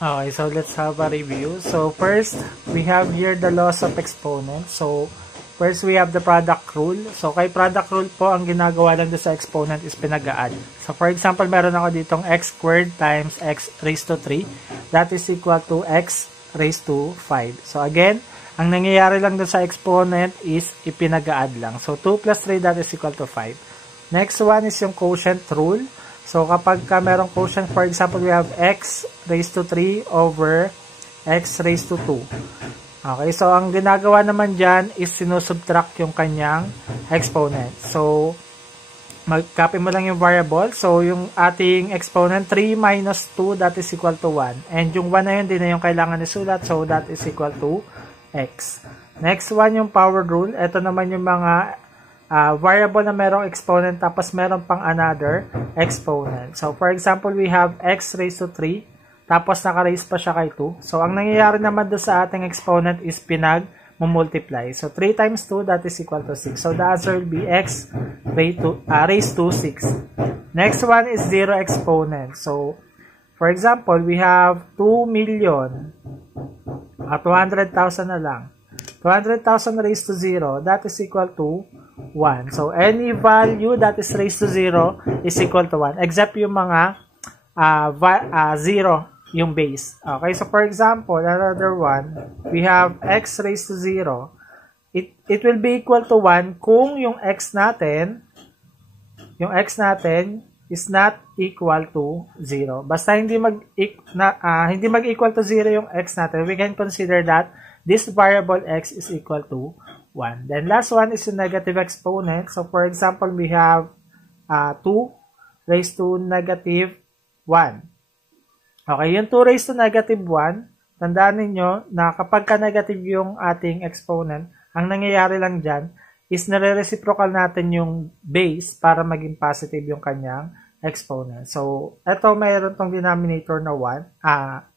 Okay, so let's have a review. So first, we have here the laws of exponents. So first, we have the product rule. So kay product rule po, ang ginagawa lang doon sa exponent is pinag-add. So for example, meron ako ditong x squared times x raised to 3. That is equal to x raised to 5. So again, ang nangyayari lang doon sa exponent is ipinag-add lang. So 2 plus 3, that is equal to 5. Next one is yung quotient rule. So, kapag merong quotient, for example, we have x raised to 3 over x raised to 2. Okay, so ang ginagawa naman dyan is sinusubtract yung kanyang exponent. So, mag-copy mo lang yung variable. So, yung ating exponent, 3 minus 2, that is equal to 1. And yung 1 na yun, din na yung kailangan isulat. So, that is equal to x. Next one, yung power rule. Ito naman yung mga variable na merong exponent tapos meron pang another exponent. So, for example, we have x raised to 3 tapos naka-raise pa siya kay 2. So, ang nangyayari naman doon sa ating exponent is pinag-multiply. So, 3 times 2, that is equal to 6. So, the answer will be x raised to 6. Next one is 0 exponent. So, for example, we have 2,200,000 na lang. 200,000 raised to 0, that is equal to 1. So, any value that is raised to 0 is equal to 1. Except yung mga 0, yung base. Okay, so for example, another one, we have x raised to 0. It will be equal to 1 kung yung x natin is not equal to 0. Basta hindi mag-equal to 0 yung x natin, we can consider that this variable x is equal to 1. Then last one is the negative exponent. So for example, we have 2 raised to negative 1. Okay, yung 2 raised to negative 1, tandaan ninyo na kapag ka-negative yung ating exponent, ang nangyayari lang dyan is nare-reciprocal natin yung base para maging positive yung kanyang exponent. So, eto mayroon tong denominator na 1.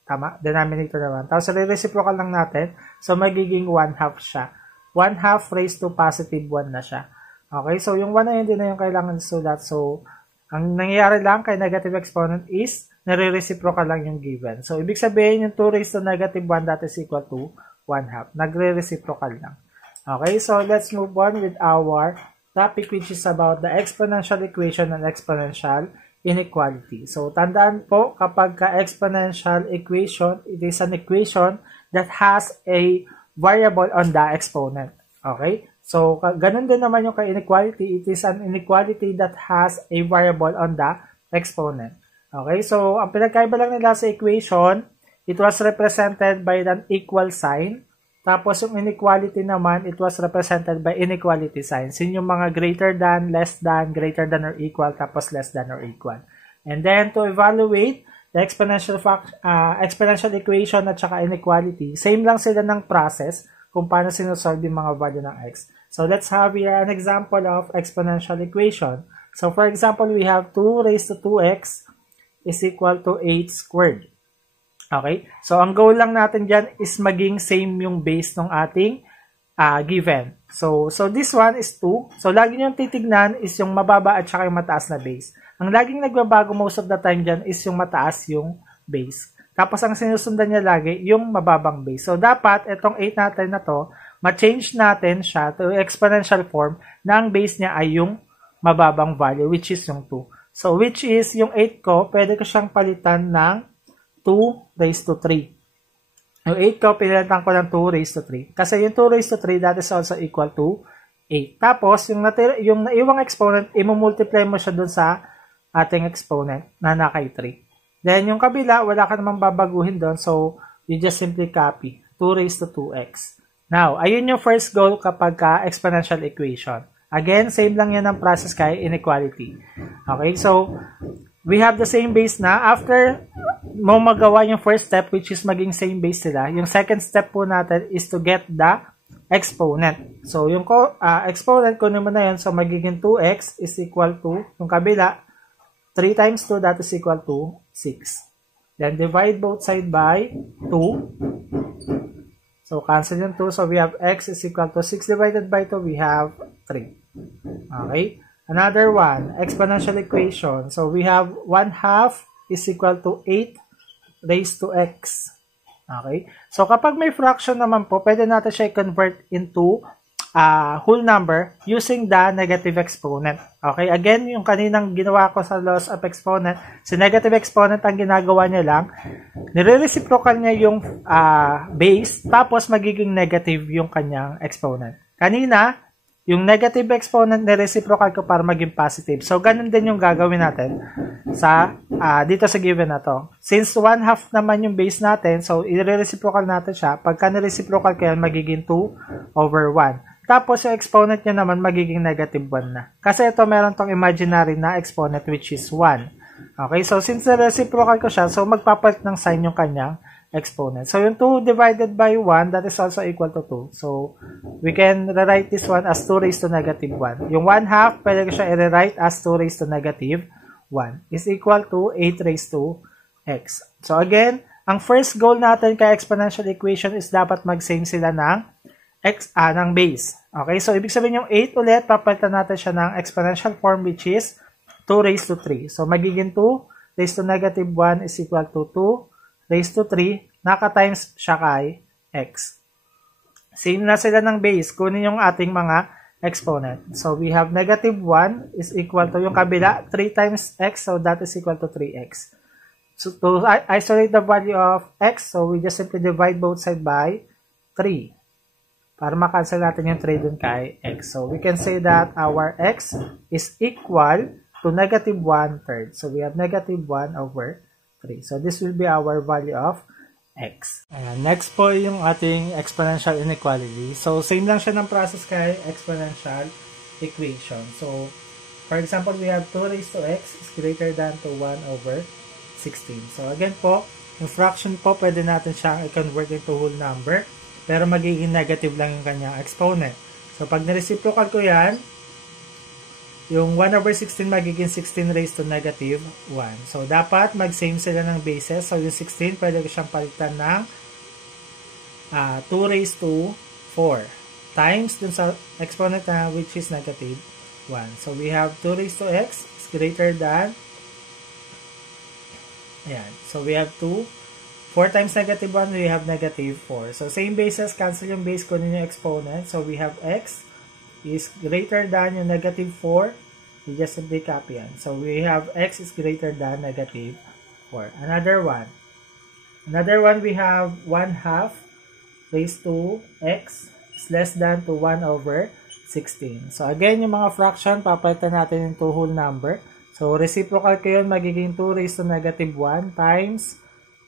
Tama, denominator na 1. Tapos re-reciprocal lang natin. So, magiging 1/2 siya. 1/2 raised to positive 1 na siya. Okay, so yung 1 na yun din na yung kailangan sulat. So, ang nangyayari lang kay negative exponent is nare-reciprocal lang yung given. So, ibig sabihin yung 2 raised to negative 1 that is equal to 1/2. Nagre-reciprocal lang. Okay, so let's move on with our topic which is about the exponential equation and exponential inequality. So, tandaan po kapag ka-exponential equation, it is an equation that has a variable on the exponent. Okay? So, ganun din naman yung ka-inequality. It is an inequality that has a variable on the exponent. Okay? So, ang pinagkaiba lang nila sa equation, it was represented by an equal sign. Tapos, yung inequality naman, it was represented by inequality signs. Yun yung mga greater than, less than, greater than or equal, tapos less than or equal. And then, to evaluate the exponential equation at saka inequality, same lang sila ng process kung paano sinusolve yung mga value ng x. So, let's have here an example of exponential equation. So, for example, we have 2 raised to 2x is equal to 8 squared. Okay? So, ang goal lang natin dyan is maging same yung base ng ating given. So, this one is 2. So, lagi nyo titignan is yung mababa at saka yung mataas na base. Ang laging nagbabago most of the time dyan is yung mataas yung base. Tapos, ang sinusundan niya lagi, yung mababang base. So, dapat, itong 8 natin na to, ma-change natin siya to exponential form na ang base niya ay yung mababang value, which is yung 2. So, which is yung 8 ko, pwede ko siyang palitan ng 2 raised to 3. Yung 8 ko, pinalitan ko ng 2 raised to 3. Kasi yung 2 raised to 3, that is also equal to 8. Tapos, yung naiwang exponent, imumultiply mo siya dun sa ating exponent na nakay 3. Then, yung kabila, wala ka namang babaguhin doon. So, you just simply copy 2 raised to 2x. Now, ayun yung first goal kapag exponential equation. Again, same lang yan ang process kay inequality. Okay, so, we have the same base na. After mo magawa yung first step, which is maging same base sila, yung second step po natin is to get the exponent. So, yung exponent, kunin mo na yan. So, magiging 2x is equal to, yung kabila, 3 times 2, that is equal to 6. Then, divide both side by 2. So, cancel yung 2. So, we have x is equal to 6 divided by 2, we have 3. Okay? Another one, exponential equation. So, we have 1/2 is equal to 8 raised to x. Okay? So, kapag may fraction naman po, pwede natin siya i-convert into whole number using the negative exponent. Okay? Again, yung kaninang ginawa ko sa laws of exponent, si negative exponent ang ginagawa niya lang, nire-reciprocal niya yung base, tapos magiging negative yung kanyang exponent. Kanina, yung negative exponent nire-reciprocal ko para maging positive. So, ganun din yung gagawin natin sa dito sa given na to. Since 1/2 naman yung base natin, so i-reciprocal natin siya. Pagka na-reciprocal ko yan, magiging 2/1. Tapos, yung exponent niya naman magiging negative 1 na. Kasi ito, meron tong imaginary na exponent which is 1. Okay, so since na-reciprocal ko siya, so magpapalit ng sign yung kanyang exponent. So, yung 2 divided by 1, that is also equal to 2. So, we can rewrite this one as 2 raised to negative 1. Yung 1/2, pwede ko siya i-rewrite as 2 raised to negative 1 is equal to 8 raised to x. So, again, ang first goal natin kay exponential equation is dapat mag-same sila ng ng base. Okay, so ibig sabihin yung 8 ulit, papalitan natin siya ng exponential form which is 2 raised to 3. So, magiging 2 raised to negative 1 is equal to 2 raised to 3, naka-times siya kay x. Same na sila ng base. Kunin yung ating mga exponent. So, we have negative 1 is equal to yung kabila, 3 times x, so that is equal to 3x. So, to isolate the value of x, so we just simply divide both sides by 3. Para makancel natin yung 3 dun kay x. So, we can say that our x is equal to negative 1/3. So, we have negative 1/3. So, this will be our value of x. Ayan. Next po yung ating exponential inequality. So, same lang siya ng process kay exponential equation. So, for example, we have 2 raised to x is greater than to 1/16. So, again po, yung fraction po, pwede natin siyang i-convert into whole number, pero magiging negative lang yung kanyang exponent. So, pag na-reciprocal ko yan, yung 1/16 magiging 16 raised to negative 1. So, dapat mag-same sila ng bases. So, yung 16, pwede ko siyang palitan ng 2 raised to 4 times dun sa exponent na which is negative 1. So, we have 2 raised to x is greater than, ayan. So, we have 2. 4 times negative 1, we have negative 4. So, same bases, cancel yung base, kunin yung exponent. So, we have x is greater than yung negative 4, we just simply copy yan. So, we have x is greater than negative 4. Another one, we have 1/2 raised to x is less than to 1/16. So, again, yung mga fraction, papalitan natin yung whole number. So, reciprocal ko yun, magiging 2 raised to negative 1 times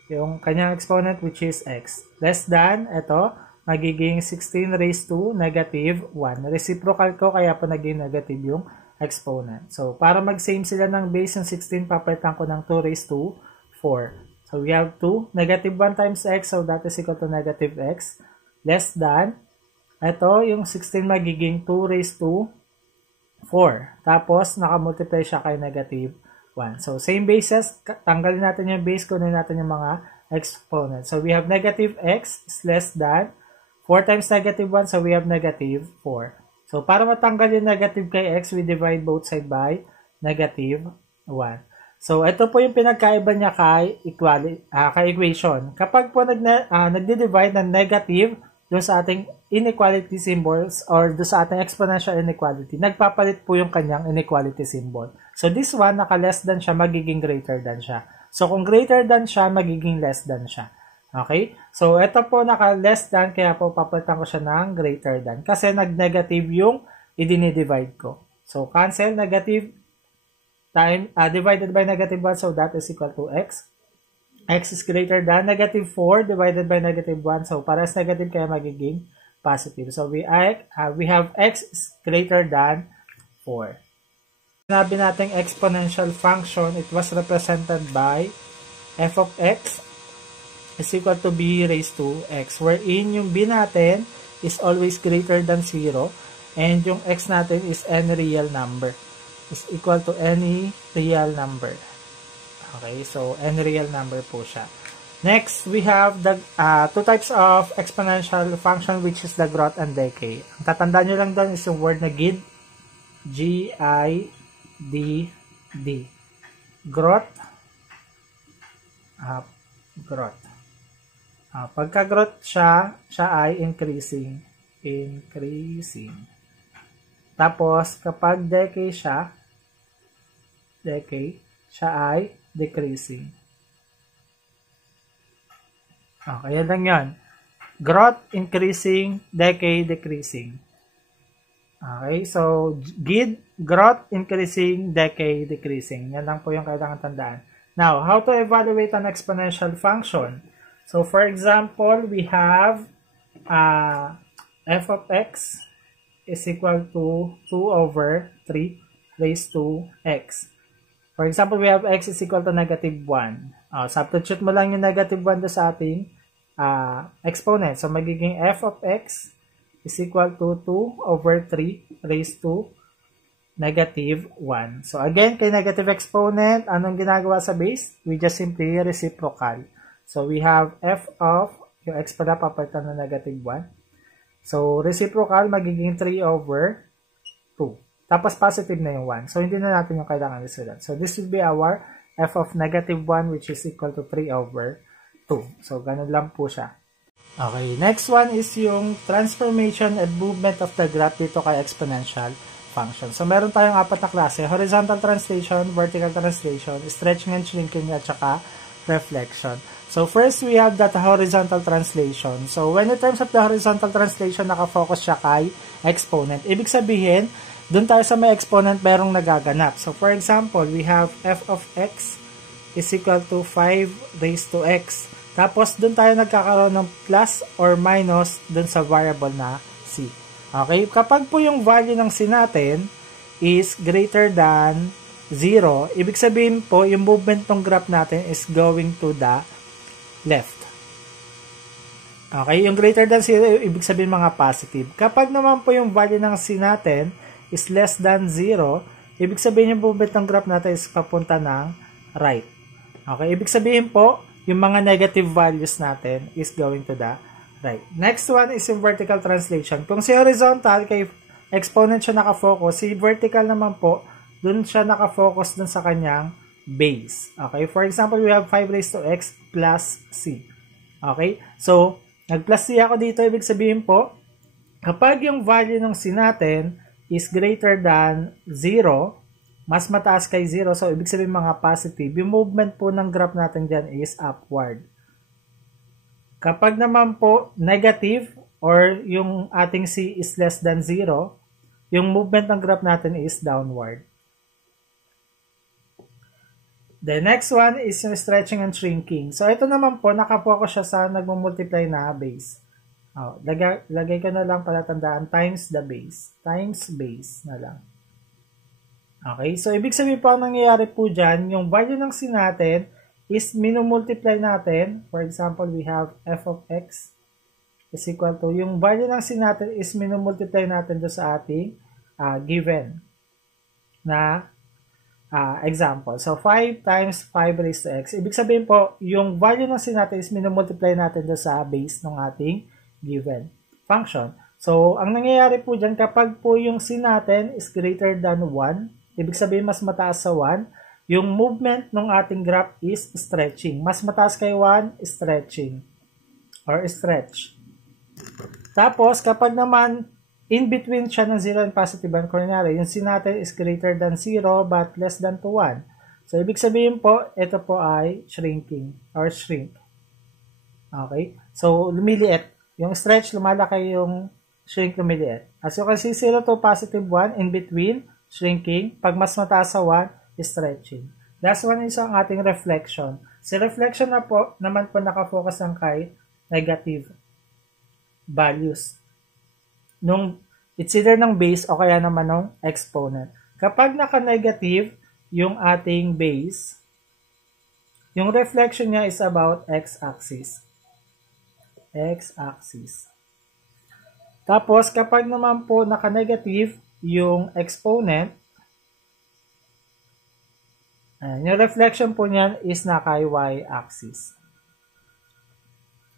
yung kanyang exponent which is x. Less than, ito, magiging 16 raised to negative 1. Reciprocal ko, kaya po naging negative yung exponent. So, para mag-same sila ng base yung 16, papalitan ko ng 2 raised to 4. So, we have 2. Negative 1 times x, so that is equal to negative x. Less than, ito, yung 16 magiging 2 raised to 4. Tapos, nakamultiply siya kay negative 1. So, same bases, tanggalin natin yung base, kunin natin yung mga exponents. So, we have negative x is less than 4 times negative 1, so we have negative 4. So, para matanggal yung negative kay x, we divide both sides by negative 1. So, ito po yung pinagkaiba niya kay equation. Kapag po nagdi-divide ng negative doon sa ating inequality symbols or doon sa ating exponential inequality, nagpapalit po yung kanyang inequality symbol. So, this one, naka-less than siya, magiging greater than siya. So, kung greater than siya, magiging less than siya. Okay? So, ito po naka-less than, kaya po papalitan ko siya ng greater than. Kasi nag-negative yung i-divide ko. So, cancel negative divided by negative 1, so that is equal to x. X is greater than negative 4 divided by negative 1. So, pares negative kaya magiging positive. So, we have x is greater than 4. Sinabi natin exponential function, it was represented by f of x is equal to b raised to x, wherein yung b natin is always greater than 0 and yung x natin is any real number, is equal to any real number. Okay, so any real number po siya. Next, we have the two types of exponential function, which is the growth and decay. Ang tatandaan nyo lang doon is yung word na GIDD, G-I-D-D. Growth, growth. Pagka-growth siya ay increasing. Tapos, kapag decay siya ay decreasing. Okay, yan lang yan. Growth, increasing, decay, decreasing. Okay, so, GID, growth, increasing, decay, decreasing. Yan lang po yung kailangan tandaan. Now, how to evaluate an exponential function? So, for example, we have f of x is equal to 2 over 3 raised to x. For example, we have x is equal to negative 1. Substitute mo lang yung negative 1 do sa ating exponent. So, magiging f of x is equal to 2 over 3 raised to negative 1. So, again, kay negative exponent, anong ginagawa sa base? We just simply reciprocal. So, we have f of, yung x pala papalitan na negative 1. So, reciprocal, magiging 3 over 2. Tapos, positive na yung 1. So, hindi na natin yung kailangan isulat. So, this will be our f of negative 1 which is equal to 3 over 2. So, ganun lang po siya. Okay, next one is yung transformation and movement of the graph dito kay exponential function. So, meron tayong 4 na klase. Horizontal translation, vertical translation, stretching and shrinking, at saka reflection. So, first, we have that horizontal translation. So, when in terms of the horizontal translation, nakafocus siya kay exponent. Ibig sabihin, dun tayo sa may exponent, merong nagaganap. So, for example, we have f of x is equal to 5 raised to x. Tapos, dun tayo nagkakaroon ng plus or minus dun sa variable na c. Okay? Kapag po yung value ng c natin is greater than 0, ibig sabihin po, yung movement ng graph natin is going to the left. Okay? Yung greater than 0, ibig sabihin mga positive. Kapag naman po yung value ng c natin is less than 0, ibig sabihin yung movement ng graph natin is papunta ng right. Okay? Ibig sabihin po, yung mga negative values natin is going to the right. Next one is yung vertical translation. Kung si horizontal, kay exponent siya nakafocus, si vertical naman po, dun siya nakafocus dun sa kanyang base. Okay? For example, we have 5 raised to x plus c. Okay? So, nag-plus c ako dito, ibig sabihin po, kapag yung value ng c natin is greater than 0, mas mataas kay 0, so ibig sabihin mga positive, yung movement po ng graph natin dyan is upward. Kapag naman po negative, or yung ating c is less than 0, yung movement ng graph natin is downward. The next one is yung stretching and shrinking. So, ito naman po, nakafocus siya sa nagmumultiply na base. Lagay ko na lang palatandaan times the base. Times base na lang. Okay, so ibig sabihin po ang nangyayari po dyan, yung value ng c natin is minumultiply natin. For example, we have f of x is equal to, yung value ng c natin is minumultiply natin do sa ating given na example. So, 5 times 5 raised to x. Ibig sabihin po, yung value ng c natin is minumultiply natin do sa base ng ating given function. So, ang nangyayari po dyan, kapag po yung c natin is greater than 1, ibig sabihin, mas mataas sa 1. Yung movement ng ating graph is stretching. Mas mataas kay 1, stretching. Or stretch. Tapos, kapag naman, in between siya ng 0 and positive 1, kunyari, yung c natin is greater than 0 but less than to 1. So, ibig sabihin po, ito po ay shrinking or shrink. Okay? So, lumiliit. Yung stretch, lumalaki, yung shrink, lumiliit. As you can see, 0 to positive 1, in between, shrinking. Pag mas mataas sa 1, stretching. Last one is ang ating reflection. Si reflection na po, naman po nakafocus lang kay negative values. It's either ng base o kaya naman ng exponent. Kapag naka-negative yung ating base, yung reflection niya is about x-axis. X-axis. Tapos, kapag naman po naka-negative yung exponent, yung reflection po niyan is naka y-axis.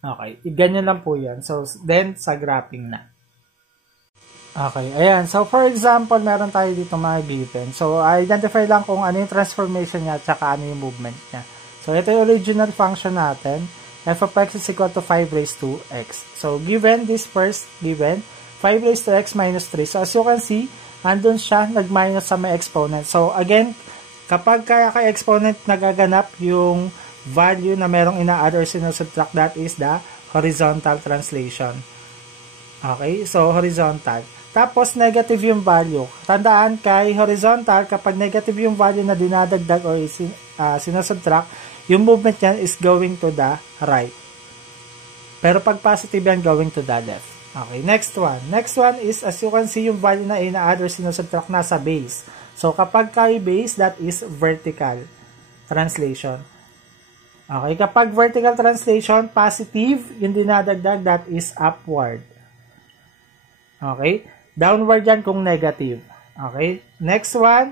Okay, ganyan lang po yan. So, then, sa graphing na. Okay, ayan. So, for example, meron tayo dito mga given. So, identify lang kung ano yung transformation niya at saka ano yung movement niya. So, ito yung original function natin. F of x is equal to 5 raised to x. So, given this first given, 5 raised to x minus 3. So, as you can see, andun siya, nag-minus sa may exponent. So, again, kapag kaya kay exponent nagaganap yung value na merong ina-add or sinusubtract, that is the horizontal translation. Okay? So, horizontal. Tapos, negative yung value. Tandaan, kay horizontal, kapag negative yung value na dinadagdag or sinusubtract, yung movement yan is going to the right. Pero pag positive yan, going to the left. Okay, next one. Next one is, as you can see, yung value na ina-add or sinusubtract nasa base. So, kapag kay base, that is vertical translation. Okay, kapag vertical translation, positive, yung dinadagdag, that is upward. Okay, downward yan kung negative. Okay, next one,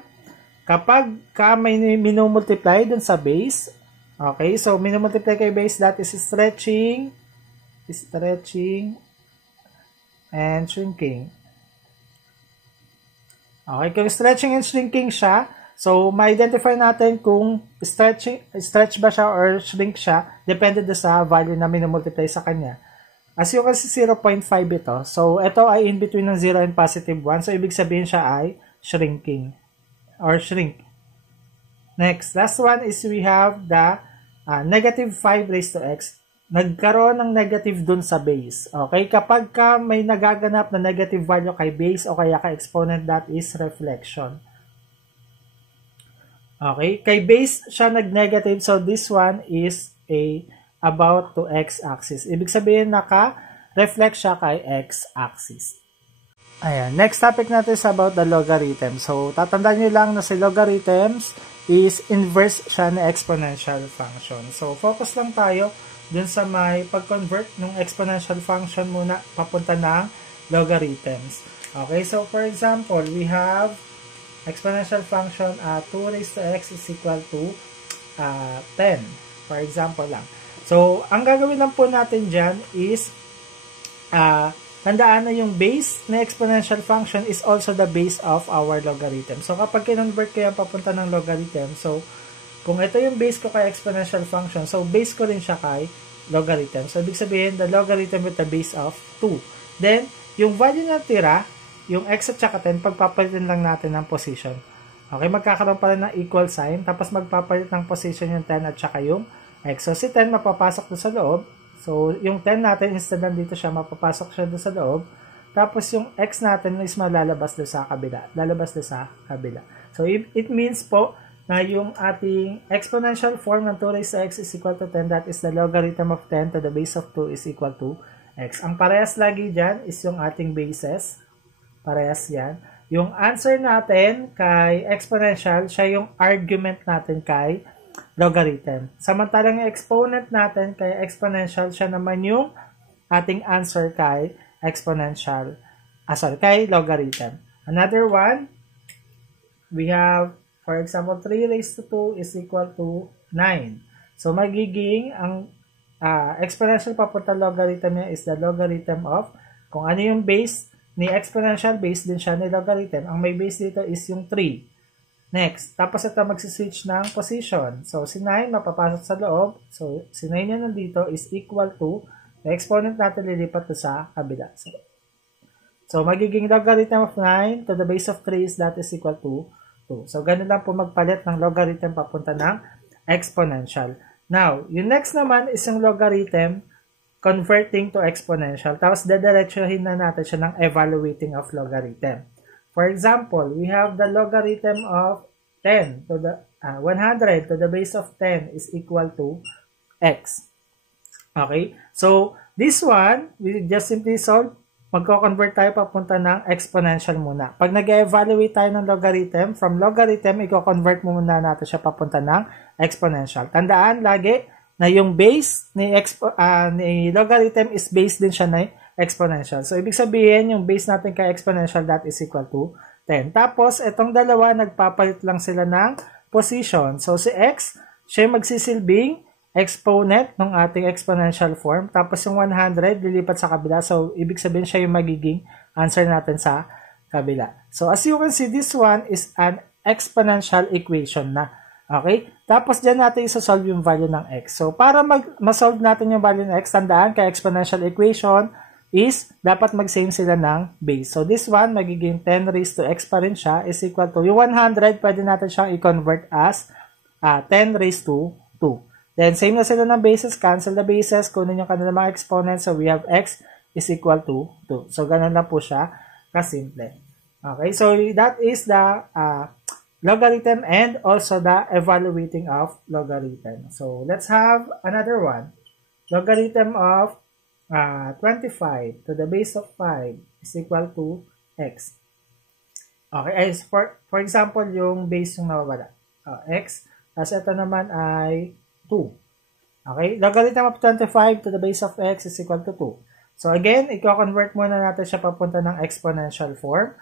kapag may minumultiply dun sa base, okay, so minumultiply kay base, that is stretching, and shrinking. Okay, kung stretching and shrinking siya, so ma-identify natin kung stretch ba siya or shrink siya, depende sa value na minumultiply sa kanya. As you can see, 0.5 ito. So, ito ay in between ng 0 and positive 1. So, ibig sabihin siya ay shrinking or shrink. Next, last one is we have the negative 5 raised to x. Nagkaroon ng negative dun sa base. Okay? Kapag may nagaganap na negative value kay base o kaya kay exponent, that is reflection. Okay? Kay base siya nag-negative. So, this one is about to x-axis. Ibig sabihin naka-reflect siya kay x-axis. Ayan. Next topic natin is about the logarithm. So, tatandaan nyo lang na si logarithms is inverse siya na exponential function. So, focus lang tayo dun sa may pag-convert ng exponential function muna papunta ng logarithms. Okay, so for example, we have exponential function 2 raised to x is equal to 10. For example lang. So, ang gagawin lang po natin dyan is tandaan na yung base na exponential function is also the base of our logarithm. So, kapag kinonvert ko yan papunta ng logarithm, so, kung ito yung base ko kay exponential function, so, base ko rin siya kay logarithm. So, ibig sabihin, the logarithm with the base of 2. Then, yung value na tira, yung x at saka 10, pagpapalitan lang natin ng position. Okay, magkakaroon pa rin ng equal sign, tapos magpapalit ng position yung 10 at saka yung x. So, si 10 mapapasok doon sa loob. So, yung 10 natin, instead nandito siya, mapapasok siya doon sa loob. Tapos, yung x natin is malalabas doon sa kabila. Lalabas doon sa kabila. So, it means po na yung ating exponential form ng 2 raised to x is equal to 10. That is the logarithm of 10 to the base of 2 is equal to x. Ang parehas lagi dyan is yung ating bases. Parehas yan. Yung answer natin kay exponential, siya yung argument natin kay logarithm. Samantalang yung exponent natin kay exponential, siya naman yung ating answer kay exponential. Kay logarithm. Another one, we have, for example, 3 raised to 2 is equal to 9. So, magiging ang exponential papunta logarithm niya is the logarithm of, kung ano yung base ni exponential, base din siya ni logarithm. Ang may base dito is yung 3. Next, tapos ito magsiswitch ng position. So, si 9 mapapasok sa loob. So, si 9 yan nandito is equal to, the exponent natin lilipat to sa kabila. So, magiging logarithm of 9 to the base of 3 is that is equal to 2. So, ganun lang po magpalit ng logarithm papunta ng exponential. Now, yung next naman is yung logarithm converting to exponential. Tapos, dediretsuhin na natin siya ng evaluating of logarithm. For example, we have the logarithm of 10 to the 100 to the base of 10 is equal to x. Okay? So, this one, we just simply solve. Magko-convert tayo papunta ng exponential muna. Pag nag-evaluate tayo ng logarithm, from logarithm, i-convert muna natin siya papunta ng exponential. Tandaan lagi na yung base ni logarithm is base din siya na exponential. So, ibig sabihin, yung base natin kay exponential, that is equal to 10. Tapos, itong dalawa, nagpapalit lang sila ng position. So, si x, siya magsisilbing exponent ng ating exponential form. Tapos, yung 100, lilipat sa kabila. So, ibig sabihin, siya yung magiging answer natin sa kabila. So, as you can see, this one is an exponential equation na. Okay? Tapos dyan natin isa-solve yung value ng x. So, para ma-solve natin yung value ng x, tandaan kay exponential equation is dapat mag-same sila ng base. So, this one, magiging 10 raised to x pa rin siya is equal to, yung 100, pwede natin siyang i-convert as 10 raised to 2. Then, same na sila ng bases, cancel the bases, kunin yung kanilang mga exponents. So, we have x is equal to 2. So, ganun lang po siya kasimple. Okay, so that is the logarithm and also the evaluating of logarithm. So, let's have another one. Logarithm of 25 to the base of 5 is equal to x. Okay, as for example, yung base yung nawawala. X, as ito naman ay 2. Okay, logarithm of 25 to the base of x is equal to 2. So, again, i-convert muna natin siya papunta ng exponential form.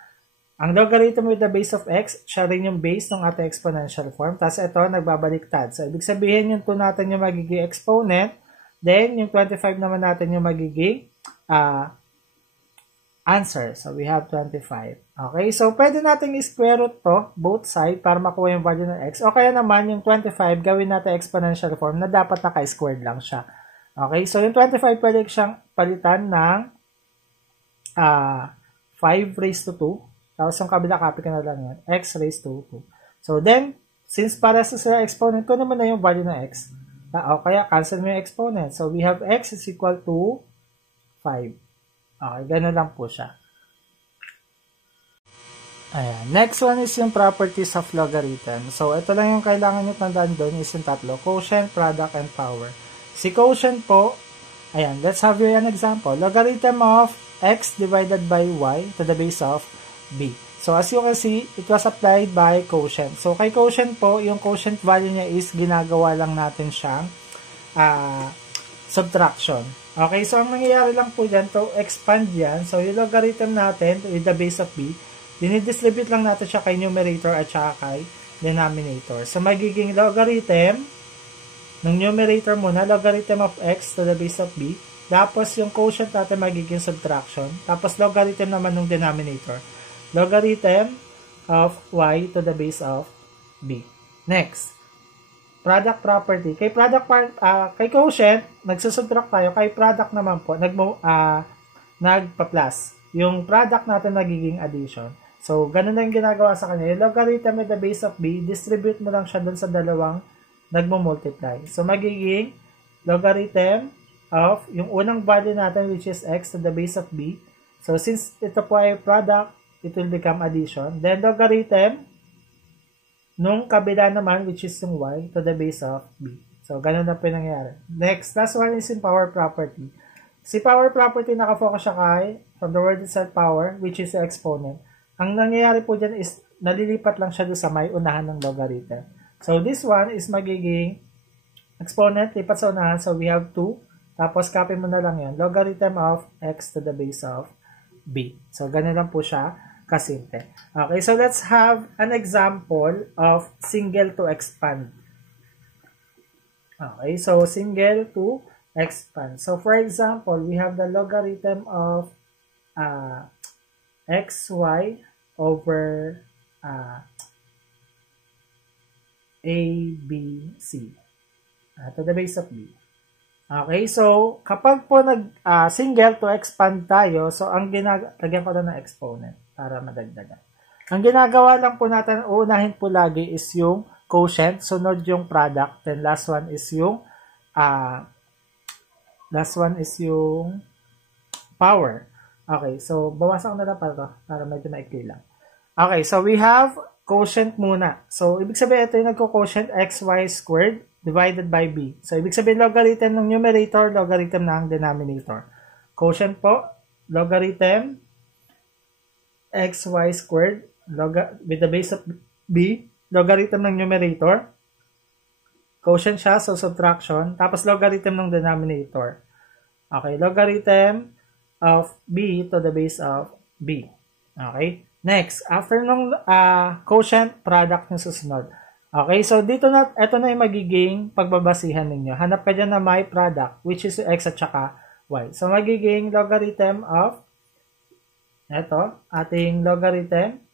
Ang logarithm with the base of x, siya rin yung base ng ating exponential form. Tapos ito, nagbabaliktad. So, ibig sabihin yung 2 natin yung magiging exponent. Then, yung 25 naman natin yung magiging answer. So, we have 25. Okay? So, pwede natin i-square root to, both side, para makuha yung value ng x. O kaya naman, yung 25, gawin natin exponential form na dapat naka-squared lang siya. Okay? So, yung 25, pwede siyang palitan ng 5 raised to 2. Tapos yung kabila, copy ka na lang yan. X raised to 2. So, then, since para sa exponent, ko naman na yung value ng x. O kaya, cancel mo yung exponent. So, we have x is equal to 5. Okay, ganun lang po siya. Ayan. Next one is yung properties of logarithm. So, ito lang yung kailangan nyo tandaan doon is yung tatlo. Quotient, product, and power. Si quotient po, ayan, let's have you an example. Logarithm of x divided by y to the base of b. So, as you can see, it was applied by quotient. So, kay quotient po, yung quotient value niya is ginagawa lang natin siyang subtraction. Okay, so ang nangyayari lang po dyan, to expand yan. So, yung logarithm natin with the base of b, dinidistribute lang natin siya kay numerator at saka kay denominator. So, magiging logarithm ng numerator muna, logarithm of x to the base of b. Tapos, yung quotient natin magiging subtraction. Tapos, logarithm naman ng denominator. Logarithm of y to the base of b. Next, product property. Kay kay quotient, nagsusubtract tayo. Kay product naman po, nagpa-plus. Yung product natin nagiging addition. So, ganun na yung ginagawa sa kanya. Yung logarithm with the base of b, distribute mo lang siya dun sa dalawang nagmo-multiply. So, magiging logarithm of yung unang value natin which is x to the base of b. So, since ito po ay product, it will become addition. Then, logarithm nung kabila naman, which is yung y, to the base of b. So, ganun na po yung nangyari. Next, last one is in power property. Si power property, nakafocus siya kay, from the word itself, power, which is the exponent. Ang nangyayari po dyan is, nalilipat lang siya doon sa may unahan ng logarithm. So, this one is magiging exponent, lipat sa unahan. So, we have 2. Tapos, copy mo na lang yan. Logarithm of x to the base of b. So, ganun lang po siya kasimple. Okay, so let's have an example of single to expand. Okay, so single to expand. So, for example, we have the logarithm of xy over abc to the base of b. Okay, so kapag po single to expand tayo, so ang lagyan ko na ng exponent para madagdagan. Ang ginagawa lang po natin, uunahin po lagi is yung quotient, sunod yung product, then last one is yung power. Okay, so bawasan ko na lang para medyo maikli lang. Okay, so we have quotient muna. So, ibig sabihin ito yung nagko-quotient xy squared divided by b. So, ibig sabihin logarithm ng numerator, logarithm ng denominator. Quotient po, logarithm xy squared with the base of b, logarithm ng numerator. Quotient siya, so subtraction. Tapos logarithm ng denominator. Okay, logarithm of b to the base of b. Okay, next, after nung quotient, product yung susunod. Okay, so dito na, ito na yung magiging pagbabasihan ninyo. Hanap ka dyan na may product, which is x at saka y. So, magiging logarithm of, ito, ating logarithm,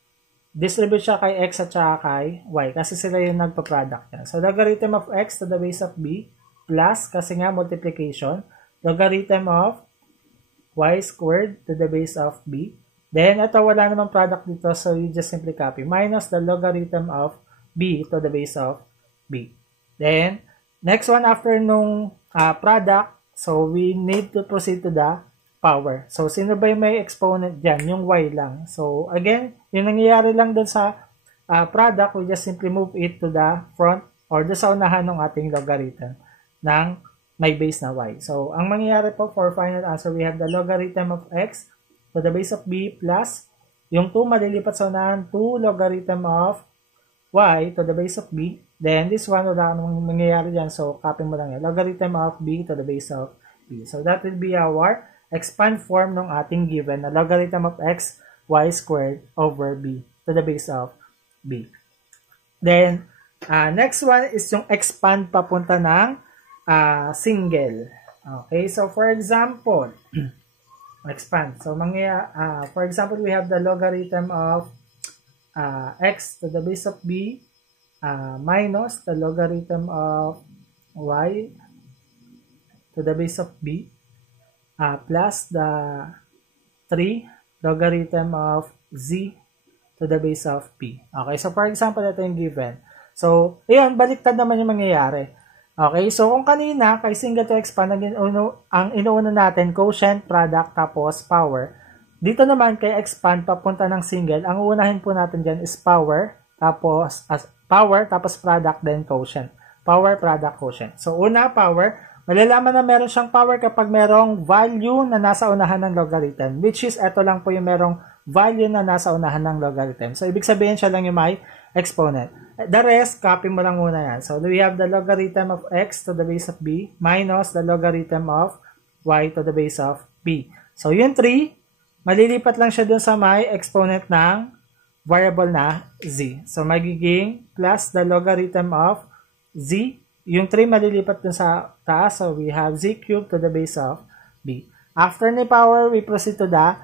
distribute siya kay x at saka kay y kasi sila yung nagpa-product yan. So, logarithm of x to the base of b plus, kasi nga multiplication, logarithm of y squared to the base of b. Then, ito wala namang product dito, so you just simply copy. Minus the logarithm of b to the base of b. Then, next one after nung product, so we need to proceed to the power. So, sino ba yung may exponent dyan? Yung y lang. So, again, yung nangyayari lang dun sa product, we just simply move it to the front or doon sa unahan ng ating logarithm ng may base na y. So, ang mangyayari po for final answer, we have the logarithm of x to the base of b plus yung 2 malilipat sa unahan, 2 logarithm of y to the base of b. Then, this one, wala namang mangyayari dyan. So, copy mo lang yan. Logarithm of b to the base of b. So, that will be our expand form ng ating given na logarithm of x, y squared over b to the base of b. Then, next one is yung expand papunta ng single. Okay, so for example, expand. So, for example, we have the logarithm of x to the base of b minus the logarithm of y to the base of b plus the 3 logarithm of z to the base of p. Okay, so for example, ito yung given. So, ayan, baliktad naman yung mangyayari. Okay, so kung kanina, kay single to expand, ang inuuna natin, quotient, product, tapos power. Dito naman, kay expand, papunta ng single, ang uunahin po natin dyan is power, tapos product, then quotient. Power, product, quotient. So, una, power. Malalaman na meron siyang power kapag merong value na nasa unahan ng logarithm, which is, ito lang po yung merong value na nasa unahan ng logarithm. So, ibig sabihin siya lang yung may exponent. The rest, copy mo lang muna yan. So, we have the logarithm of x to the base of b minus the logarithm of y to the base of b. So, yung 3, malilipat lang siya dun sa may exponent ng variable na z. So, magiging plus the logarithm of z. Yung 3 malilipat dun sa taas. So, we have z cubed to the base of b. After ni power, we proceed to the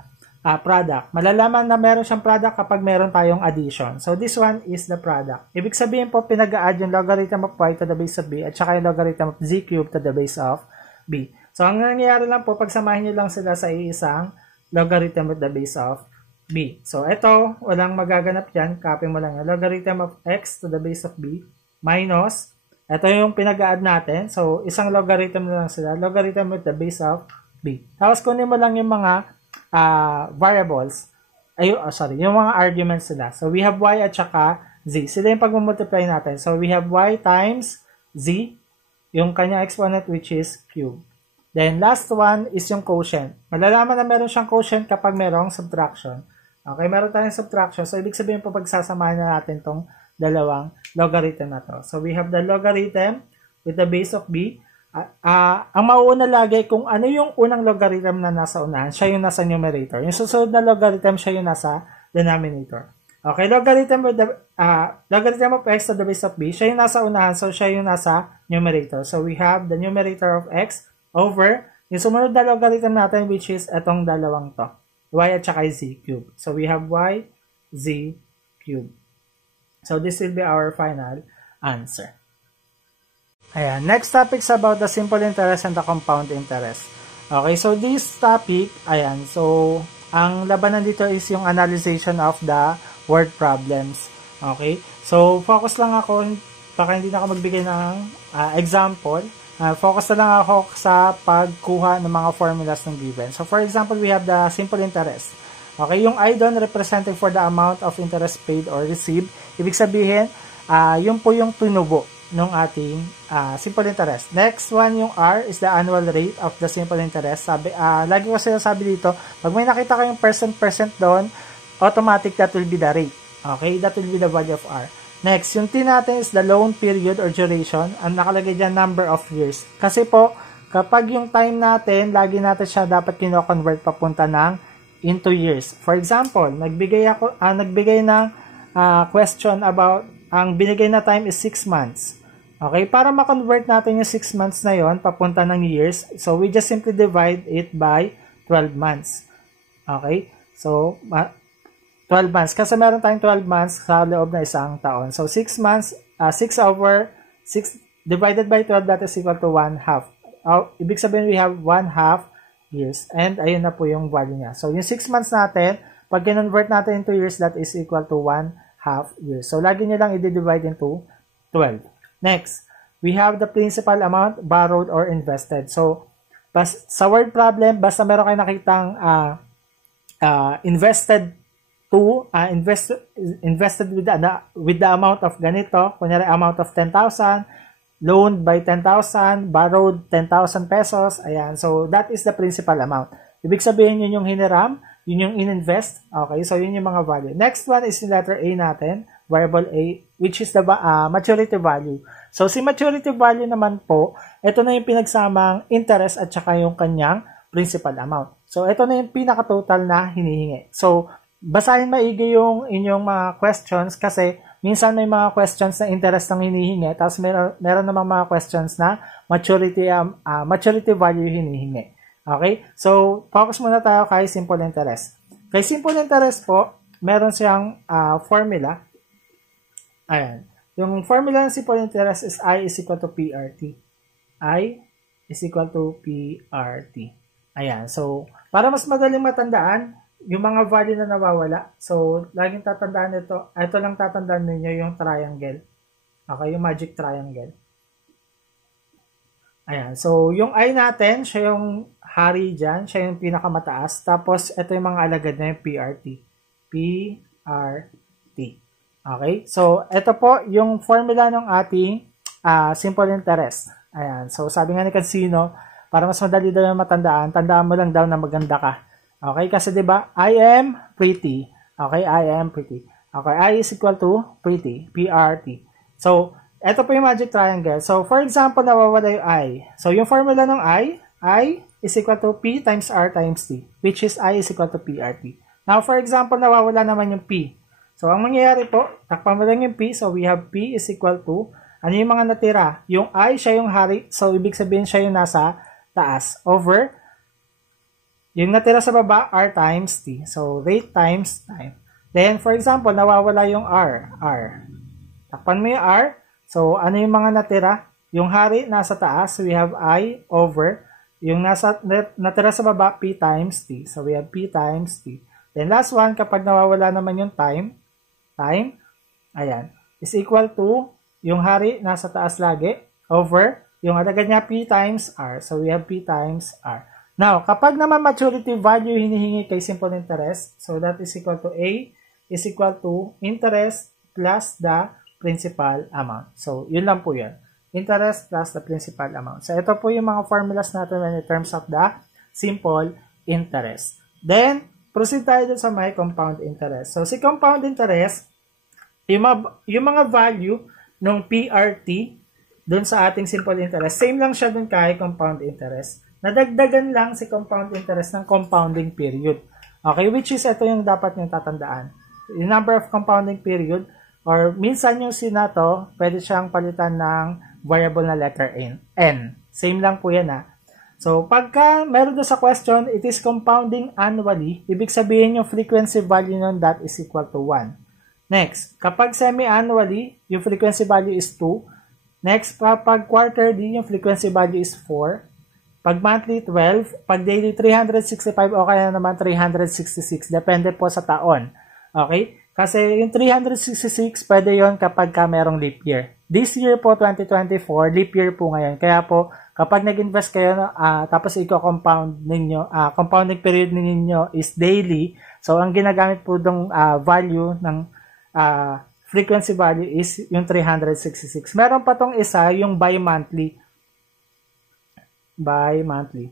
product. Malalaman na meron siyang product kapag meron tayong addition. So, this one is the product. Ibig sabihin po, pinag-a-add yung logarithm of y to the base of b at saka yung logarithm of z cubed to the base of b. So, ang nangyayari lang po, pagsamahin nyo lang sila sa iisang logarithm at the base of b. So, ito, walang magaganap dyan. Copy mo lang yung logarithm of x to the base of b minus, ito yung pinag-a-add natin. So, isang logarithm na lang sila. Logarithm at the base of b. Tapos, kunin mo lang yung mga variables. Yung mga arguments sila. So, we have y at saka z. Sila yung pag-multiply natin. So, we have y times z, yung kanyang exponent which is cube. Then, last one is yung quotient. Malalaman na meron siyang quotient kapag merong subtraction. Okay, meron tayong subtraction. So, ibig sabihin po pagsasamahan na natin tong dalawang logarithm na to. So, we have the logarithm with the base of b. Ang mauuna lagi kung ano yung unang logarithm na nasa unahan, siya yung nasa numerator. Yung susunod na logarithm, siya yung nasa denominator. Okay, logarithm of x to the base of b, siya yung nasa unahan, so siya yung nasa numerator. So, we have the numerator of x over yung sumunod na logarithm natin, which is etong dalawang to, y at saka z cube. So, we have y, z cube. So, this will be our final answer. Ayan, next topic is about the simple interest and the compound interest. Okay, so this topic, ayan, so ang labanan dito is yung analyzation of the word problems. Okay, so focus lang ako, baka hindi na ako magbigay ng example. Focus na lang ako sa pagkuha ng mga formulas ng given. So for example, we have the simple interest. Okay, yung I doon representing for the amount of interest paid or received. Ibig sabihin, yun po yung tunubo ng ating simple interest. Next one, yung R, is the annual rate of the simple interest. Sabi, lagi ko sinasabi dito, pag may nakita kayong percent doon, automatic that will be the rate. Okay, that will be the value of R. Next, yung T natin is the loan period or duration. Ang nakalagay dyan, number of years. Kasi po, kapag yung time natin, lagi natin siya dapat kino-convert papunta ng into years. For example, nagbigay ng question about ang binigay na time is 6 months. Okay, para ma-convert natin yung 6 months na yon papunta ng years, so we just simply divide it by 12 months. Okay, so 12 months. Kasi meron tayong 12 months sa loob na isang taon. So, 6 months, 6 over 6 divided by 12, that is equal to 1 half. Ibig sabihin, we have 1 half years. And ayun na po yung value niya. So, yung 6 months natin, pag convert natin into years, that is equal to 1 half years. So, lagi nyo lang i-divide into 12. Next, we have the principal amount borrowed or invested. So, sa word problem, basta meron kayo nakitang invested with the amount of ganito, kunyari amount of 10,000, loaned by 10,000, borrowed 10,000 pesos, ayan. So, that is the principal amount. Ibig sabihin, yun yung hiniram, yun yung in-invest. Okay, so yun yung mga value. Next one is yung letter A natin, variable A, which is the maturity value. So, si maturity value naman po, ito na yung pinagsamang interest at saka yung kanyang principal amount. So, ito na yung pinaka-total na hinihingi. So, basahin maigi yung inyong mga questions kasi minsan may mga questions na interest ang hinihingi tapos meron namang mga questions na maturity value hinihingi. Okay? So, focus muna tayo kay simple interest. Kay simple interest po, meron siyang formula. Ayan. Yung formula ng simple interest is I is equal to PRT. I is equal to PRT. Ayan. So, para mas madaling matandaan, yung mga value na nawawala. So, laging tatandaan ito. Ito lang tatandaan ninyo yung triangle. Okay, yung magic triangle. Ayan. So, yung I natin, siya yung hari dyan. Siya yung pinakamataas. Tapos, ito yung mga alagad na yung PRT. PRT. Okay? So, ito po yung formula ng ating simple interest. Ayan. So, sabi nga ni Cansino, para mas madali daw yung matandaan, tandaan mo lang daw na maganda ka. Okay, kasi 'di ba? I am pretty. Okay, I am pretty. Okay, I is equal to pretty, PRT. So, ito po yung magic triangle. So, for example, nawawala yung I. So, yung formula ng I is equal to P times R times T, which is I is equal to PRT. Now, for example, nawawala naman yung P. So, ang mangyayari po, takpan mo lang yung P. So, we have P is equal to, ano yung mga natira? Yung I, siya yung hari. So, ibig sabihin siya yung nasa taas. Over yung natira sa baba, R times T. So, rate times time. Then, for example, nawawala yung R. Takpan mo yung R. So, ano yung mga natira? Yung hari nasa taas, we have I over. Yung natira sa baba, P times T. So, we have P times T. Then, last one, kapag nawawala naman yung time, ayan, is equal to, yung hari nasa taas lagi, over, yung alagad niya, P times R. So, we have P times R. Now, kapag naman maturity value hinihingi kay simple interest, so that is equal to A is equal to interest plus the principal amount. So, yun lang po yun. Interest plus the principal amount. So, ito po yung mga formulas natin in terms of the simple interest. Then, proceed tayo dun sa may compound interest. So, si compound interest, yung mga value ng PRT dun sa ating simple interest, same lang siya dun kay compound interest. Nadagdagan lang si compound interest ng compounding period. Okay, which is ito yung dapat nyo tatandaan. Yung number of compounding period, or minsan yung sinato, pwede siyang palitan ng variable na letter N. Same lang po yan ha. So, pagka meron doon sa question, it is compounding annually, ibig sabihin yung frequency value nun that is equal to 1. Next, kapag semi-annually, yung frequency value is 2. Next, kapag quarterly, yung frequency value is 4. Pag monthly, 12. Pag daily, 365 o kaya naman 366. Depende po sa taon. Okay? Kasi yung 366, pwede yon kapag ka merong leap year. This year po, 2024, leap year po ngayon. Kaya po, kapag nag-invest kayo, tapos i-compound ninyo, compounding period ninyo is daily. So, ang ginagamit po dong value ng frequency value is yung 366. Meron pa tong isa, yung bi-monthly. Bi-monthly.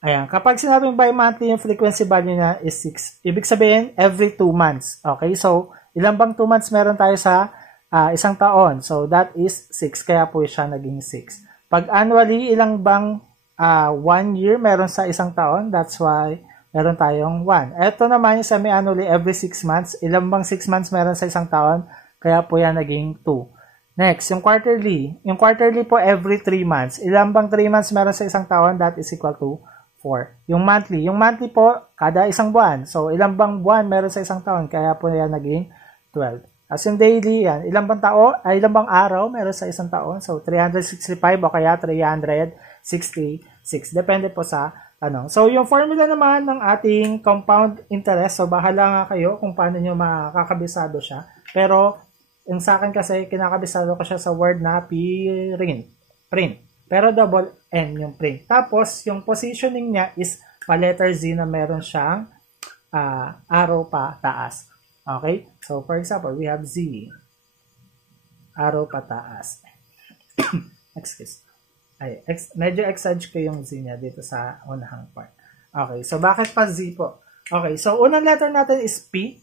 Ayan. Kapag sinabing bi-monthly, yung frequency value niya is 6. Ibig sabihin, every 2 months. Okay? So, ilang bang 2 months meron tayo sa isang taon? So, that is 6. Kaya po siya naging 6. Pag annually, ilang bang 1 year meron sa isang taon? That's why meron tayong 1. Ito naman yung semi-annually, every 6 months. Ilang bang 6 months meron sa isang taon? Kaya po yan naging 2. Next, yung quarterly. Yung quarterly po every 3 months. Ilang bang 3 months meron sa isang taon? That is equal to Yung monthly po, kada isang buwan. So, ilang bang buwan meron sa isang taon, kaya po yan naging 12. As in daily, yan, ilang bang araw meron sa isang taon. So, 365 o kaya 366. Depende po sa tanong. So, yung formula naman ng ating compound interest, so bahala nga kayo kung paano nyo makakabisado siya. Pero, yung sa akin kasi, kinakabisado ko siya sa word na print. Pero double N yung print. Tapos, yung positioning niya is pa-letter Z na meron siyang arrow pa taas. Okay? So, for example, we have Z. Arrow pa taas. Excuse. Medyo exage ko yung Z niya dito sa unahang part. Okay, so bakit pa Z po? Okay, so unang letter natin is P.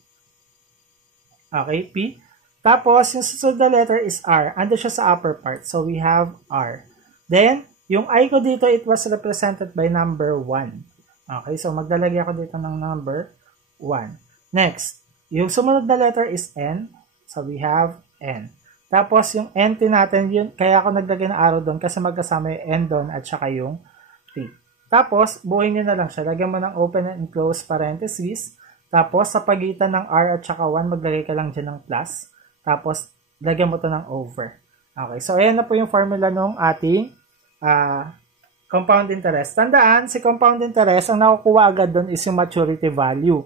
Okay, P. Tapos, yung susunod na letter is R. Ando siya sa upper part. So, we have R. Then, yung I ko dito, it was represented by number 1. Okay, so maglalagay ako dito ng number 1. Next, yung sumunod na letter is N. So, we have N. Tapos, yung NT natin, yun, kaya ako naglagay ng arrow doon kasi magkasama yung N doon at saka yung T. Tapos, buuin nyo na lang siya. Lagyan mo ng open and close parentheses. Tapos, sa pagitan ng R at saka 1, maglagay ka lang dyan ng plus. Tapos, lagyan mo to ng over. Okay, so ayan na po yung formula ng ating compound interest. Tandaan, si compound interest, ang nakukuha agad doon is yung maturity value.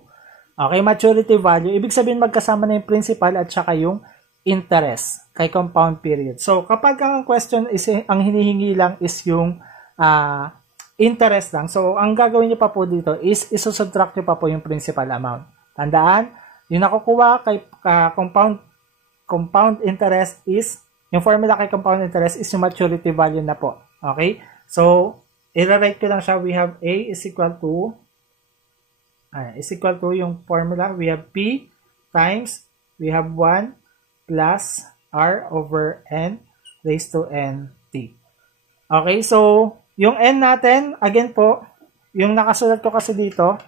Okay, maturity value, ibig sabihin magkasama na yung principal at saka yung interest kay compound period. So, kapag ang question is, ang hinihingi lang is yung interest lang. So, ang gagawin niyo pa po dito is isusubtract niyo pa po yung principal amount. Tandaan, yung nakukuha kay compound interest is, yung formula kay compound interest is yung maturity value na po. Okay? So, i-write ko lang siya. We have A is equal to yung formula. We have P times, we have 1 plus R over N raised to NT. Okay, so, yung N natin, again po, yung nakasulat ko kasi dito,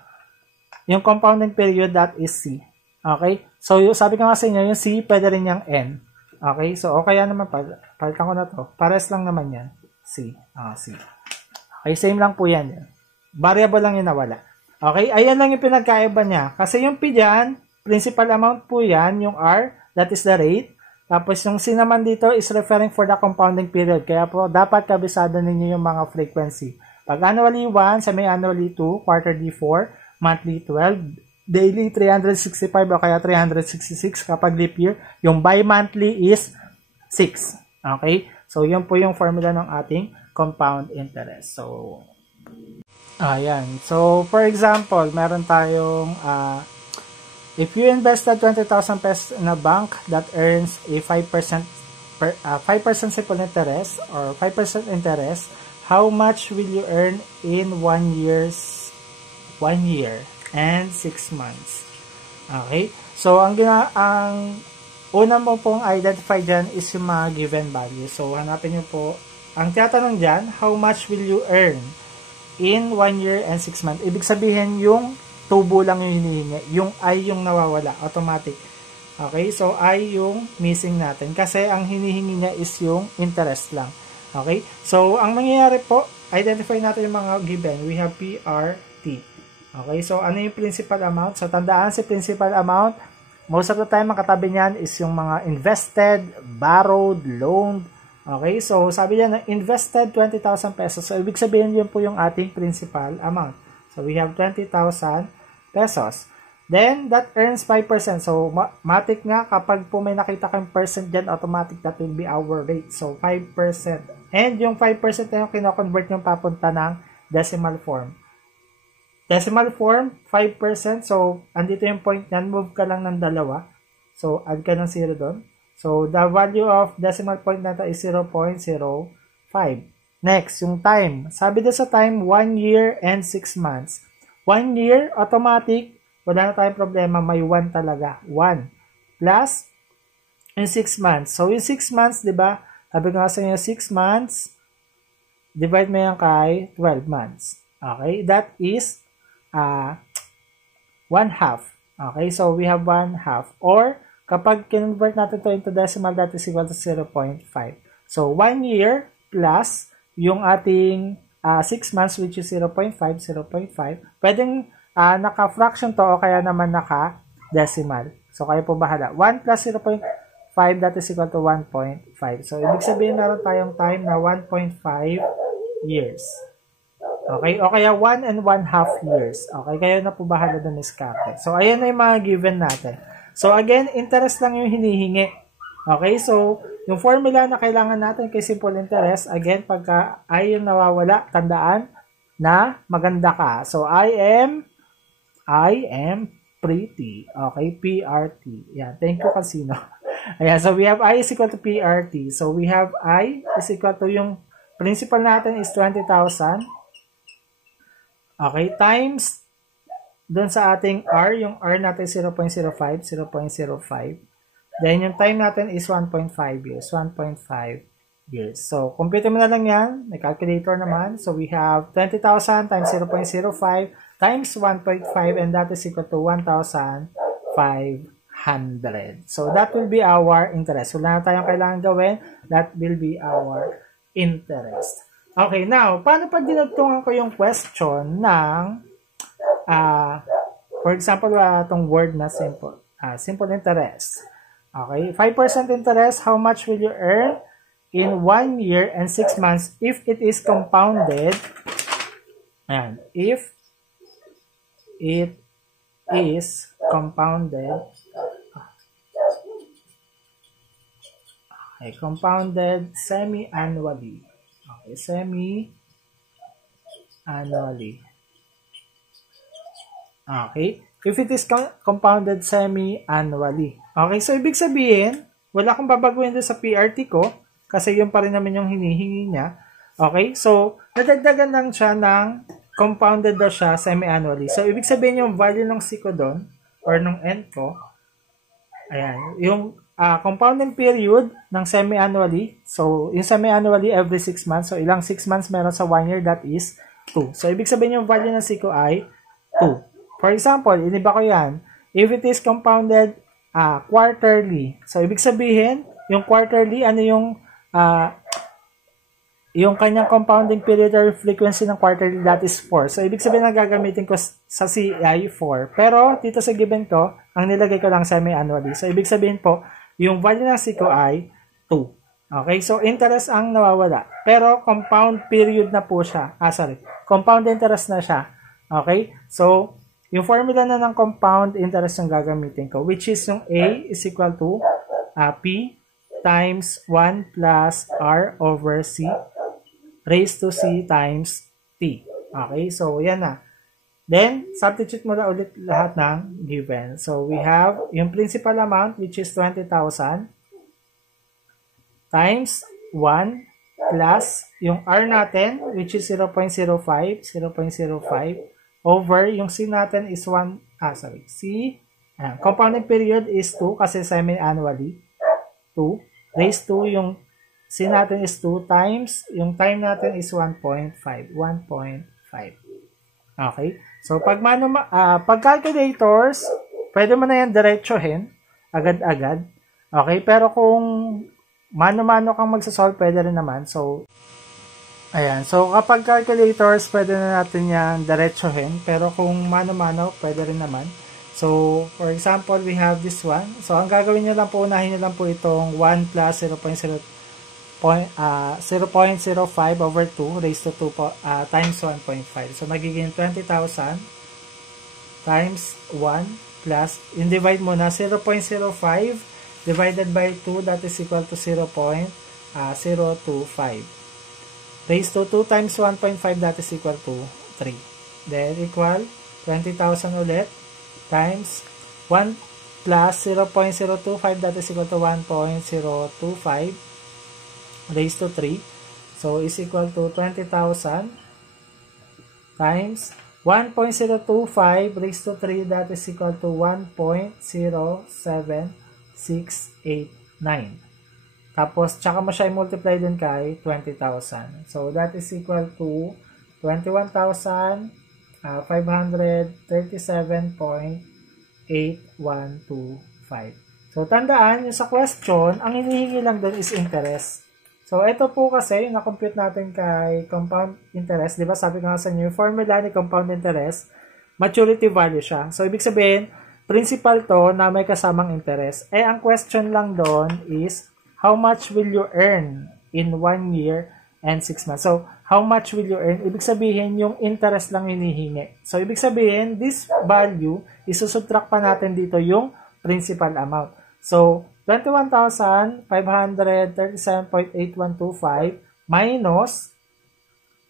yung compounding period, that is C. Okay, so sabi ko nga sa inyo, yung C, pwede rin yung N. Okay, so, o kaya naman, palitan ko na to. Pares lang naman yan. C. C. Okay, same lang po yan. Variable lang yung nawala. Okay, ayan lang yung pinagkaiba niya. Kasi yung P dyan, principal amount po yan, yung R, that is the rate. Tapos yung C naman dito is referring for the compounding period. Kaya po dapat kabisado ninyo yung mga frequency. Pag annually 1, semi-annually 2, quarterly 4, monthly 12, daily 365 o kaya 366 kapag leap year. Yung bi-monthly is 6. Okay? So yun po yung formula ng ating compound interest. So, ayan. So, for example, meron tayong if you invested 20,000 pesos in a bank that earns a 5% simple interest or 5% interest, how much will you earn in 1 year and 6 months? Okay? So, ang una mo pong identify dyan is yung mga given value. So, hanapin nyo po. Ang tiyatanong dyan, how much will you earn in 1 year and 6 months? Ibig sabihin yung tubo lang yung hinihingi. Yung I yung nawawala. Automatic. Okay? So, I yung missing natin. Kasi ang hinihingi niya is yung interest lang. Okay? So, ang mangyayari po, identify natin yung mga given. We have PRT. Okay? So, ano yung principal amount? So, tandaan si principal amount. Most of the time, ang katabi niyan is yung mga invested, borrowed, loaned. Okay? So, sabi niya na invested 20,000 pesos. So, ibig sabihin yun po yung ating principal amount. So, we have 20,000 pesos. Then, that earns 5%. So, matik nga, kapag po may nakita kang percent dyan, automatic that will be our rate. So, 5%. And yung 5% na yung kino-convert yung papunta ng decimal form. Decimal form, 5%. So, andito yung point yan. Move ka lang ng dalawa. So, add ka ng 0 doon. So, the value of decimal point na ito is 0.05. Next, yung time. Sabi doon sa time, 1 year and 6 months. 1 year, automatic, wala na tayong problema, may 1 talaga. 1 plus in 6 months. So, in 6 months, di ba? Sabi ko nga sa inyo, 6 months, divide mo yan kay 12 months. Okay? That is 1/2. Okay? So, we have 1/2. Or, kapag convert natin to into decimal, that is equal to 0.5. So, 1 year plus yung ating 6 months, which is 0.5, 0.5. Pwedeng naka-fraction to o kaya naman naka-decimal. So, kayo po bahala. 1 plus 0.5, that is equal to 1.5. So, ibig sabihin meron tayong time na 1.5 years. Okay? O kaya 1 and 1/2 years. Okay? Kayo na po bahala dun iskarte. So, ayan na yung mga given natin. So, again, interest lang yung hinihingi. Okay? So, yung formula na kailangan natin kay simple interest, again, pagka I yung nawawala, tandaan na maganda ka. So, I am pretty. Okay? PRT. Yan. Thank you, Casino. Ayan. So, we have I is equal to PRT. So, we have I is equal to yung principal natin is 20,000. Okay? Times dun sa ating R. Yung R natin 0.05. 0.05. Then, yung time natin is 1.5 years. 1.5 years. So, compute mo na lang yan. May calculator naman. So, we have 20,000 times 0.05 times 1.5 and that is equal to 1,500. So, that will be our interest. Wala na tayong kailangan gawin. That will be our interest. Okay, now, paano pag dinagtungan ko yung question ng, for example, itong word na simple. Simple interest. Okay, 5% interest, how much will you earn in 1 year and 6 months if it is compounded? And if it is compounded, okay, compounded semi-annually. Okay, semi-annually. Okay, if it is compounded semi-annually. Okay, so ibig sabihin, wala akong babaguhin doon sa PRT ko kasi yun pa rin naman yung hinihingi niya. Okay, so nadagdagan lang siya ng compounded daw siya semi-annually. So ibig sabihin yung value ng C ko doon or ng N ko, ayan, yung compounding period ng semi-annually. So yung semi-annually every 6 months. So ilang 6 months meron sa 1 year, that is 2. So ibig sabihin yung value ng C ko ay 2. For example, iniba ko yan. If it is compounded quarterly. So, ibig sabihin, yung quarterly, ano yung kanyang compounding period or frequency ng quarterly, that is 4. So, ibig sabihin na gagamitin ko sa CI 4. Pero, dito sa given ko, ang nilagay ko lang semi-annually. So, ibig sabihin po, yung value ng C ko ay 2. Okay? So, interest ang nawawala. Pero, compound period na po siya. Compound interest na siya. Okay? So, yung formula na ng compound interest ang gagamitin ko, which is yung A is equal to P times 1 plus R over C raised to C times T. Okay, so yan na. Then, substitute mo na ulit lahat ng given. So, we have yung principal amount, which is 20,000 times 1 plus yung R natin, which is 0.05, over yung C natin is compounding period is 2 kasi semi-annually. 2 raised to yung C natin is 2 times yung time natin is 1.5. Okay? So, pag calculators, pwede mo na yan diretsohin agad-agad. Okay? Pero kung mano-mano kang magsasolve, pwede rin naman. So, ayan. So, kapag calculators, pwede na natin yan diretsohin. Pero kung mano-mano, pwede rin naman. So, for example, we have this one. So, ang gagawin nyo lang po, unahin nyo lang po itong 1 plus 0.05 over 2 raised to 2 times 1.5. So, magiging 20,000 times 1 plus, in-divide mo na 0.05 divided by 2, that is equal to 0.025. Raised to 2 times 1.5, that is equal to 3. Then, equal 20,000 ulit times 1 plus 0.025, that is equal to 1.025 raised to 3. So, is equal to 20,000 times 1.025 raised to 3, that is equal to 1.07689. Tapos, tsaka mo siya i-multiply dun kay 20,000. So, that is equal to 21,537.8125. So, tandaan, yung sa question, ang hinihingi lang dun is interest. So, So, ito po kasi, na-compute natin kay compound interest. Di ba? Sabi ko nga sa inyo, yung formula ni compound interest, maturity value siya. So, ibig sabihin, principal to na may kasamang interest. Eh, ang question lang doon is, how much will you earn in 1 year and 6 months? So, how much will you earn? Ibig sabihin, yung interest lang hinihingi. So, ibig sabihin, this value, isusubtract pa natin dito yung principal amount. So, 21,537.8125 minus,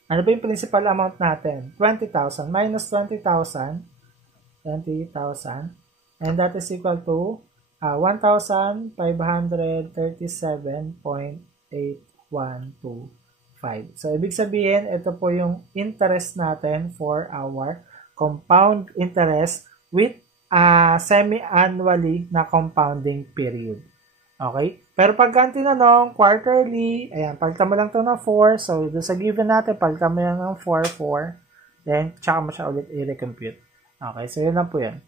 ano ba yung principal amount natin? 20,000 minus 20,000, and that is equal to 1,537.8125. So, ibig sabihin, ito po yung interest natin for our compound interest with semi-annually na compounding period. Okay? Pero pag tinanong, quarterly, ayan, palitan mo lang ito ng 4. So, doon sa given natin, palitan mo lang ng 4. Then, tsaka mo siya ulit i-recompute. Okay? So, yun lang po yan.